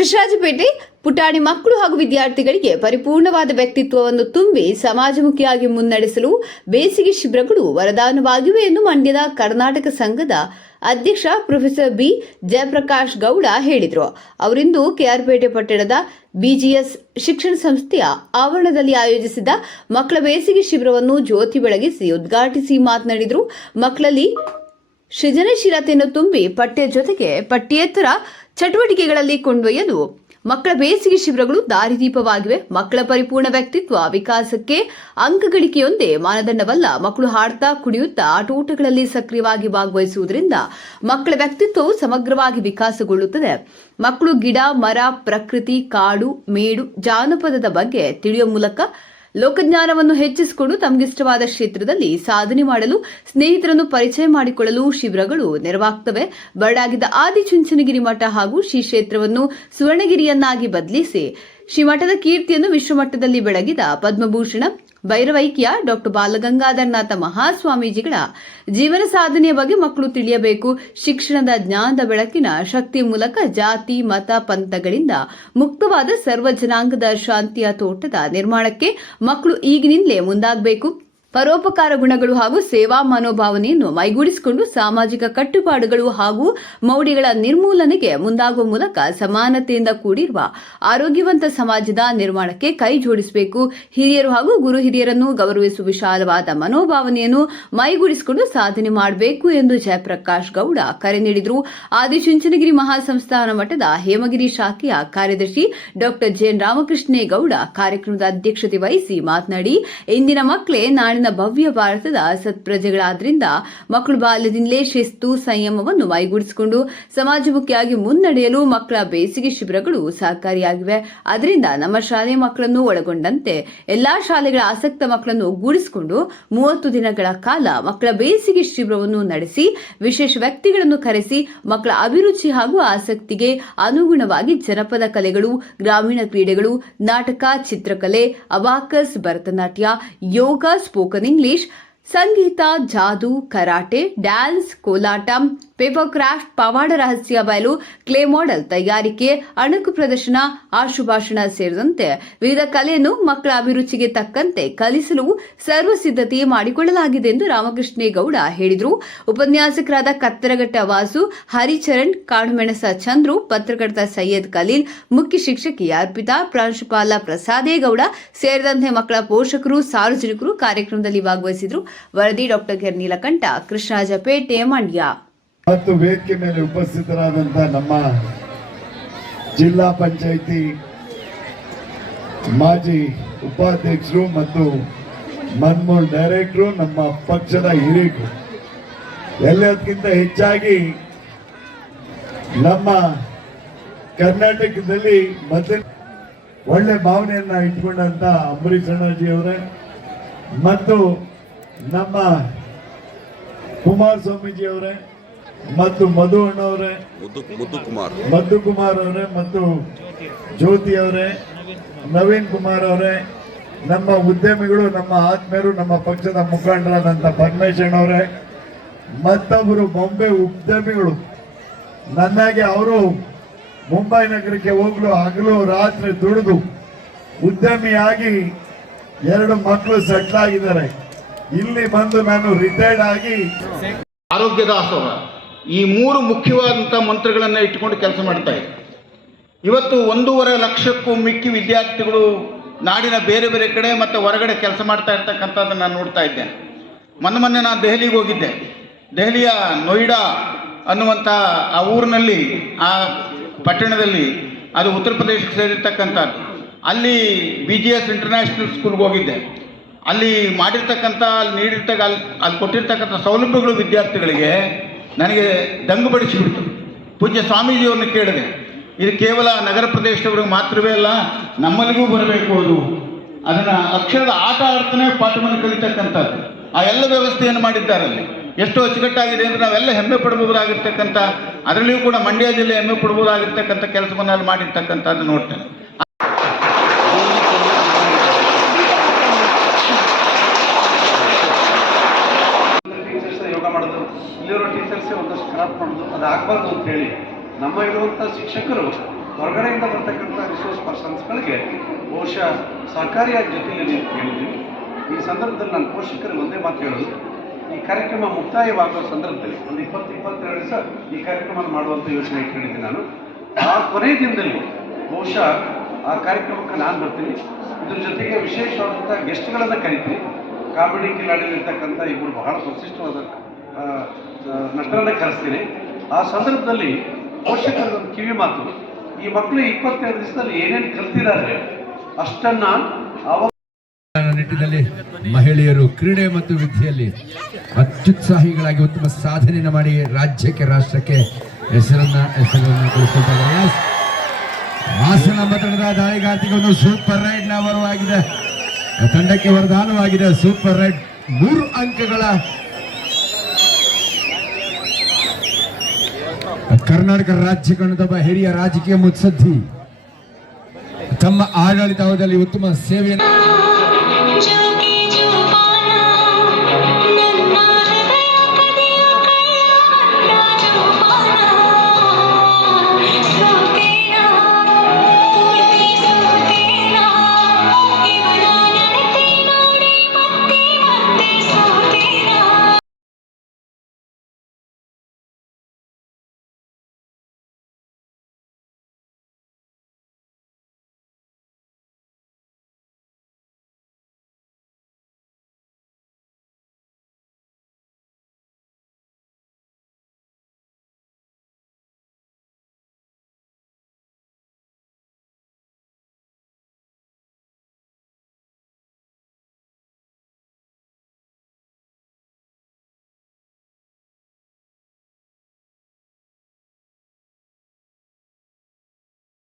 ಕೃಷ್ಣರಾಜಪೇಟೆ ಪುಟಾಣಿ ಮಕ್ಕಳು ಹಾಗೂ ವಿದ್ಯಾರ್ಥಿಗಳಿಗೆ ಪರಿಪೂರ್ಣವಾದ ವ್ಯಕ್ತಿತ್ವವನ್ನು ತುಂಬಿ ಸಮಾಜಮುಖಿಯಾಗಿ ಮುನ್ನಡೆಸಲು ಬೇಸಿಗೆ ಶಿಬಿರಗಳು ವರದಾನವಾಗಿವೆ ಎಂದು ಮಂಡ್ಯದ ಕರ್ನಾಟಕ ಸಂಘದ ಅಧ್ಯಕ್ಷ ಪ್ರೊಫೆಸರ್ ಬಿ ಜಯಪ್ರಕಾಶ್ ಗೌಡ ಹೇಳಿದರು. ಅವರಿಂದು ಕೆಆರ್ಪೇಟೆ ಪಟ್ಟಣದ ಬಿಜಿಎಸ್ ಶಿಕ್ಷಣ ಸಂಸ್ಥೆಯ ಆವರಣದಲ್ಲಿ ಆಯೋಜಿಸಿದ್ದ ಮಕ್ಕಳ ಬೇಸಿಗೆ ಶಿಬಿರವನ್ನು ಜ್ಯೋತಿ ಬೆಳಗಿಸಿ ಉದ್ಘಾಟಿಸಿ ಮಾತನಾಡಿದರು. ಮಕ್ಕಳಲ್ಲಿ ಸೃಜನಶೀಲತೆಯನ್ನು ತುಂಬಿ ಪಠ್ಯ ಜೊತೆಗೆ ಪಠ್ಯೇತರ ಚಟುವಟಿಕೆಗಳಲ್ಲಿ ಕೊಂಡೊಯ್ಯಲು ಮಕ್ಕಳ ಬೇಸಿಗೆ ಶಿಬಿರಗಳು ದಾರಿದೀಪವಾಗಿವೆ. ಮಕ್ಕಳ ಪರಿಪೂರ್ಣ ವ್ಯಕ್ತಿತ್ವ ವಿಕಾಸಕ್ಕೆ ಅಂಕಗಳಿಕೆಯೊಂದೇ ಮಾನದಂಡವಲ್ಲ. ಮಕ್ಕಳು ಹಾಡ್ತಾ ಕುಣಿಯುತ್ತಾ ಆಟೋಟಗಳಲ್ಲಿ ಸಕ್ರಿಯವಾಗಿ ಭಾಗವಹಿಸುವುದರಿಂದ ಮಕ್ಕಳ ವ್ಯಕ್ತಿತ್ವವು ಸಮಗ್ರವಾಗಿ ವಿಕಾಸಗೊಳ್ಳುತ್ತದೆ. ಮಕ್ಕಳು ಗಿಡ, ಮರ, ಪ್ರಕೃತಿ, ಕಾಡು, ಮೇಡು, ಜಾನಪದದ ಬಗ್ಗೆ ತಿಳಿಯುವ ಮೂಲಕ ಲೋಕಜ್ಞಾನವನ್ನು ಹೆಚ್ಚಿಸಿಕೊಂಡು ತಮಗಿಷ್ಟವಾದ ಕ್ಷೇತ್ರದಲ್ಲಿ ಸಾಧನೆ ಮಾಡಲು ಸ್ನೇಹಿತರನ್ನು ಪರಿಚಯ ಮಾಡಿಕೊಳ್ಳಲು ಶಿಬಿರಗಳು ನೆರವಾಗುತ್ತವೆ. ಬರಡಾಗಿದ್ದ ಆದಿಚುಂಚನಗಿರಿ ಮಠ ಹಾಗೂ ಶ್ರೀ ಕ್ಷೇತ್ರವನ್ನು ಸುವರ್ಣಗಿರಿಯನ್ನಾಗಿ ಬದಲಿಸಿ ಶ್ರೀಮಠದ ಕೀರ್ತಿಯನ್ನು ವಿಶ್ವಮಟ್ಟದಲ್ಲಿ ಬೆಳಗಿದ ಪದ್ಮಭೂಷಣ ಭೈರವೈಕ್ಯ ಡಾ ಬಾಲಗಂಗಾಧರನಾಥ ಮಹಾಸ್ವಾಮೀಜಿಗಳ ಜೀವನ ಸಾಧನೆಯ ಬಗ್ಗೆ ಮಕ್ಕಳು ತಿಳಿಯಬೇಕು. ಶಿಕ್ಷಣದ ಜ್ಞಾನದ ಬೆಳಕಿನ ಶಕ್ತಿ ಮೂಲಕ ಜಾತಿ, ಮತ, ಪಂಥಗಳಿಂದ ಮುಕ್ತವಾದ ಸರ್ವ ಜನಾಂಗದ ಶಾಂತಿಯ ತೋಟದ ನಿರ್ಮಾಣಕ್ಕೆ ಮಕ್ಕಳು ಈಗಿನಿಂದಲೇ ಮುಂದಾಗಬೇಕು. ಪರೋಪಕಾರ ಗುಣಗಳು ಹಾಗೂ ಸೇವಾ ಮನೋಭಾವನೆಯನ್ನು ಮೈಗೂಡಿಸಿಕೊಂಡು ಸಾಮಾಜಿಕ ಕಟ್ಟುಪಾಡುಗಳು ಹಾಗೂ ಮೌಢ್ಯಗಳ ನಿರ್ಮೂಲನೆಗೆ ಮುಂದಾಗುವ ಮೂಲಕ ಸಮಾನತೆಯಿಂದ ಕೂಡಿರುವ ಆರೋಗ್ಯವಂತ ಸಮಾಜದ ನಿರ್ಮಾಣಕ್ಕೆ ಕೈ ಜೋಡಿಸಬೇಕು. ಹಿರಿಯರು ಹಾಗೂ ಗುರು ಹಿರಿಯರನ್ನು ಗೌರವಿಸುವ ವಿಶಾಲವಾದ ಮನೋಭಾವನೆಯನ್ನು ಮೈಗೂಡಿಸಿಕೊಂಡು ಸಾಧನೆ ಮಾಡಬೇಕು ಎಂದು ಜಯಪ್ರಕಾಶ್ ಗೌಡ ಕರೆ ನೀಡಿದರು. ಆದಿಚುಂಚನಗಿರಿ ಮಹಾಸಂಸ್ಥಾನ ಮಠದ ಹೇಮಗಿರಿ ಶಾಖೆಯ ಕಾರ್ಯದರ್ಶಿ ಡಾ ಜೆಎನ್ ರಾಮಕೃಷ್ಣೇಗೌಡ ಕಾರ್ಯಕ್ರಮದ ಅಧ್ಯಕ್ಷತೆ ವಹಿಸಿ ಮಾತನಾಡಿ, ಇಂದಿನ ಮಕ್ಕಳೇ ನಾಳಿನ ಭವ್ಯ ಭಾರತದ ಸತ್ಪ್ರಜೆಗಳಾದ್ರಿಂದ ಮಕ್ಕಳು ಬಾಲ್ಯದಿಂದಲೇ ಶಿಸ್ತು, ಸಂಯಮವನ್ನು ಮೈಗೂಡಿಸಿಕೊಂಡು ಸಮಾಜಮುಖಿಯಾಗಿ ಮುನ್ನಡೆಯಲು ಮಕ್ಕಳ ಬೇಸಿಗೆ ಶಿಬಿರಗಳು ಸಹಕಾರಿಯಾಗಿವೆ. ಅದರಿಂದ ನಮ್ಮ ಶಾಲೆಯ ಮಕ್ಕಳನ್ನು ಒಳಗೊಂಡಂತೆ ಎಲ್ಲಾ ಶಾಲೆಗಳ ಆಸಕ್ತ ಮಕ್ಕಳನ್ನು ಒಗ್ಗೂಡಿಸಿಕೊಂಡು 30 ದಿನಗಳ ಕಾಲ ಮಕ್ಕಳ ಬೇಸಿಗೆ ಶಿಬಿರವನ್ನು ನಡೆಸಿ ವಿಶೇಷ ವ್ಯಕ್ತಿಗಳನ್ನು ಕರೆಸಿ ಮಕ್ಕಳ ಅಭಿರುಚಿ ಹಾಗೂ ಆಸಕ್ತಿಗೆ ಅನುಗುಣವಾಗಿ ಜನಪದ ಕಲೆಗಳು, ಗ್ರಾಮೀಣ ಕ್ರೀಡೆಗಳು, ನಾಟಕ, ಚಿತ್ರಕಲೆ, ಅಬಾಕಸ್, ಭರತನಾಟ್ಯ, ಯೋಗ, ಸ್ಪೋಕನ್ ಇಂಗ್ಲಿಷ್, ಸಂಗೀತ, ಜಾದು, ಕರಾಟೆ, ಡ್ಯಾನ್ಸ್, ಕೋಲಾಟ, ಪೇಪರ್ ಕ್ರಾಫ್ಟ್, ಪವಾಡ ರಹಸ್ಯ ಬಯಲು, ಕ್ಲೇ ಮಾಡೆಲ್ ತಯಾರಿಕೆ, ಅಣಕು ಪ್ರದರ್ಶನ, ಆಶುಭಾಷಣ ಸೇರಿದಂತೆ ವಿವಿಧ ಕಲೆಯನ್ನು ಮಕ್ಕಳ ಅಭಿರುಚಿಗೆ ತಕ್ಕಂತೆ ಕಲಿಸಲು ಸರ್ವ ಸಿದ್ಧತೆ ಮಾಡಿಕೊಳ್ಳಲಾಗಿದೆ ಎಂದು ರಾಮಕೃಷ್ಣೇಗೌಡ ಹೇಳಿದರು. ಉಪನ್ಯಾಸಕರಾದ ಕತ್ತರಘಟ್ಟ ವಾಸು, ಹರಿಚರಣ್, ಕಾಡುಮೆಣಸ ಚಂದ್ರು, ಪತ್ರಕರ್ತ ಸೈಯದ್ ಖಲೀಲ್, ಮುಖ್ಯ ಶಿಕ್ಷಕಿ ಅರ್ಪಿತಾ, ಪ್ರಾಂಶುಪಾಲ ಪ್ರಸಾದೇಗೌಡ ಸೇರಿದಂತೆ ಮಕ್ಕಳ ಪೋಷಕರು, ಸಾರ್ವಜನಿಕರು ಕಾರ್ಯಕ್ರಮದಲ್ಲಿ ಭಾಗವಹಿಸಿದರು. ವರದಿ ಡಾ ಕೆ ನೀಲಕಂಠ, ಕೃಷ್ಣರಾಜಪೇಟೆ, ಮಂಡ್ಯ. ಮತ್ತು ವೇದಿಕೆ ಮೇಲೆ ಉಪಸ್ಥಿತರಾದಂಥ ನಮ್ಮ ಜಿಲ್ಲಾ ಪಂಚಾಯಿತಿ ಮಾಜಿ ಉಪಾಧ್ಯಕ್ಷರು ಮತ್ತು ಮನ್ಮೂಲ್ ಡೈರೆಕ್ಟರು, ನಮ್ಮ ಪಕ್ಷದ ಹಿರಿಯರು, ಎಲ್ಲದಕ್ಕಿಂತ ಹೆಚ್ಚಾಗಿ ನಮ್ಮ ಕರ್ನಾಟಕದಲ್ಲಿ ಮೊದಲ ಒಳ್ಳೆ ಭಾವನೆಯನ್ನ ಇಟ್ಕೊಂಡಂತ ಅಂಬರೀಷ್ ಅಣ್ಣಾಜಿ ಅವರೇ ಮತ್ತು ನಮ್ಮ ಕುಮಾರಸ್ವಾಮೀಜಿ ಅವರೇ ಮತ್ತು ಮಧು ಅಣ್ಣವರೇ, ಮಧು ಕುಮಾರ್ ಅವರೇ ಮತ್ತು ಜ್ಯೋತಿ ಅವರೇ, ನವೀನ್ ಕುಮಾರ್ ಅವರೇ, ನಮ್ಮ ಉದ್ಯಮಿಗಳು, ನಮ್ಮ ಆತ್ಮೀಯರು, ನಮ್ಮ ಪಕ್ಷದ ಮುಖಂಡರಾದಂಥ ಪರಮೇಶ್ ಅಣ್ಣವರೇ, ಮತ್ತೊಬ್ಬರು ಬಾಂಬೆ ಉದ್ಯಮಿಗಳು, ನನ್ನಾಗೆ ಅವರು ಮುಂಬೈ ನಗರಕ್ಕೆ ಹೋಗಲು ಹಗಲು ರಾತ್ರಿ ದುಡಿದು ಉದ್ಯಮಿಯಾಗಿ 2 ಮಕ್ಕಳು ಸೆಟ್ಲ್ ಆಗಿದ್ದಾರೆ. ಇಲ್ಲಿ ಬಂದು ನಾನು ರಿಟೈರ್ಡ್ ಆಗಿ ಆರೋಗ್ಯದ ಆಸವ ಈ 3 ಮುಖ್ಯವಾದಂಥ ಮಂತ್ರಗಳನ್ನು ಇಟ್ಟುಕೊಂಡು ಕೆಲಸ ಮಾಡ್ತಾ ಇದೆ. ಇವತ್ತು 1.5 ಲಕ್ಷಕ್ಕೂ ಮಿಕ್ಕಿ ವಿದ್ಯಾರ್ಥಿಗಳು ನಾಡಿನ ಬೇರೆ ಬೇರೆ ಕಡೆ ಮತ್ತು ಹೊರಗಡೆ ಕೆಲಸ ಮಾಡ್ತಾ ಇರ್ತಕ್ಕಂಥದ್ದನ್ನು ನಾನು ನೋಡ್ತಾ ಇದ್ದೇನೆ. ಮೊನ್ನೆ ನಾನು ದೆಹಲಿಗೆ ಹೋಗಿದ್ದೆ. ದೆಹಲಿಯ ನೋಯ್ಡಾ ಅನ್ನುವಂಥ ಆ ಊರಿನಲ್ಲಿ, ಆ ಪಟ್ಟಣದಲ್ಲಿ, ಅದು ಉತ್ತರ ಪ್ರದೇಶಕ್ಕೆ ಸೇರಿರ್ತಕ್ಕಂಥದ್ದು, ಅಲ್ಲಿ BGS ಇಂಟರ್ನ್ಯಾಷನಲ್ ಸ್ಕೂಲ್ಗೆ ಹೋಗಿದ್ದೆ. ಅಲ್ಲಿ ಮಾಡಿರ್ತಕ್ಕಂಥ, ಅಲ್ಲಿ ಕೊಟ್ಟಿರ್ತಕ್ಕಂಥ ಸೌಲಭ್ಯಗಳು ವಿದ್ಯಾರ್ಥಿಗಳಿಗೆ ನನಗೆ ದಂಗುಬಡಿಸಿಬಿಡ್ತು. ಪೂಜ್ಯ ಸ್ವಾಮೀಜಿಯವ್ರನ್ನ ಕೇಳಿದೆ, ಇದು ಕೇವಲ ನಗರ ಪ್ರದೇಶದವ್ರಿಗೆ ಮಾತ್ರವೇ ಅಲ್ಲ, ನಮ್ಮಲ್ಲಿಗೂ ಬರಬೇಕು. ಅದನ್ನು ಅಕ್ಷರದ ಆಟ ಆಡ್ತಾನೆ ಪಾಠವನ್ನು ಕಲಿತಕ್ಕಂಥದ್ದು, ಆ ಎಲ್ಲ ವ್ಯವಸ್ಥೆಯನ್ನು ಮಾಡಿದ್ದಾರೆ. ಅಲ್ಲಿ ಎಷ್ಟು ಅಚ್ಚುಕಟ್ಟಾಗಿದೆ ಅಂದರೆ ನಾವೆಲ್ಲ ಹೆಮ್ಮೆ ಪಡಬಹುದಾಗಿರ್ತಕ್ಕಂಥ, ಅದರಲ್ಲಿಯೂ ಕೂಡ ಮಂಡ್ಯ ಜಿಲ್ಲೆ ಹೆಮ್ಮೆ ಪಡಬಹುದಾಗಿರ್ತಕ್ಕಂಥ ಕೆಲಸವನ್ನು ಅಲ್ಲಿ ಮಾಡಿರ್ತಕ್ಕಂಥದ್ದು ನೋಡ್ತೇನೆ. ಇಲ್ಲಿರೋ ಟೀಚರ್ಸೇ ಒಂದಷ್ಟು ಕ್ರಾಫ್ಟ್ ಮಾಡೋದು, ಅದು ಆಗಬಾರ್ದು ಅಂತ ಹೇಳಿ ನಮ್ಮ ಇರುವಂಥ ಶಿಕ್ಷಕರು ಹೊರಗಡೆಯಿಂದ ಬರ್ತಕ್ಕಂಥ ರಿಸೋರ್ಸ್ ಪರ್ಸನ್ಸ್ಗಳಿಗೆ ಬಹುಶಃ ಸಹಕಾರಿಯಾಗಿ ಜೊತೆಯಲ್ಲಿ ಹೇಳಿದ್ವಿ. ಈ ಸಂದರ್ಭದಲ್ಲಿ ನಾನು ಪೋಷಕರಿಗೆ ಒಂದೇ ಮಾತು ಹೇಳೋದು, ಈ ಕಾರ್ಯಕ್ರಮ ಮುಕ್ತಾಯವಾಗುವ ಸಂದರ್ಭದಲ್ಲಿ ಒಂದು 20-22 ದಿವಸ ಈ ಕಾರ್ಯಕ್ರಮ ಮಾಡುವಂಥ ಯೋಚನೆ ಇಟ್ಕೊಂಡಿದ್ದೀನಿ ನಾನು. ಆ ಕೊನೆಯ ದಿನದಲ್ಲಿ ಬಹುಶಃ ಆ ಕಾರ್ಯಕ್ರಮಕ್ಕೆ ನಾನು ಬರ್ತೀನಿ. ಇದ್ರ ಜೊತೆಗೆ ವಿಶೇಷವಾದಂಥ ಗೆಸ್ಟ್ಗಳನ್ನು ಕರಿತೀನಿ. ಕಾಮಿಡಿ ಕಿಲಾಡಿಲಿರ್ತಕ್ಕಂಥ ಇಬ್ಬರು ಬಹಳ ಪ್ರತಿಷ್ಠವಾದ ನಟರನ್ನು ಕರೆಸ್ತೀನಿ. ಆ ಸಂದರ್ಭದಲ್ಲಿ ಪೋಷಕರದೊಂದು ಕಿವಿ ಮಾತು, ಈ ಮಕ್ಕಳು 22 ದಿವಸದಲ್ಲಿ ಏನೇನು ಕಲ್ತಿದ್ದಾರೆ ಅಷ್ಟನ್ನು ನಿಟ್ಟಿನಲ್ಲಿ ಮಹಿಳೆಯರು ಕ್ರೀಡೆ ಮತ್ತು ವಿದ್ಯೆಯಲ್ಲಿ ಅತ್ಯುತ್ಸಾಹಿಗಳಾಗಿ ಉತ್ತಮ ಸಾಧನೆಯನ್ನು ಮಾಡಿ ರಾಜ್ಯಕ್ಕೆ ರಾಷ್ಟ್ರಕ್ಕೆ ಹೆಸರನ್ನು ಗಳಿಸಿದ್ದಾರೆ. ಹಾಸನ ಮತದ ದಾಳಿಗಾರ್ತಿಗೆ ಒಂದು ಸೂಪರ್ ರೈಡ್ ನ ವರವಾಗಿದೆ, ತಂಡಕ್ಕೆ ವರದಾನವಾಗಿದೆ. ಸೂಪರ್ ರೈಡ್ 3 ಅಂಕಗಳ ಕರ್ನಾಟಕ ರಾಜ್ಯ ಕನ್ನಡದ ಹಿರಿಯ ರಾಜಕೀಯ ಮುತ್ಸದ್ದಿ ತಮ್ಮ ಆಡಳಿತಾವಧಿಯಲ್ಲಿ ಉತ್ತಮ ಸೇವೆಯನ್ನು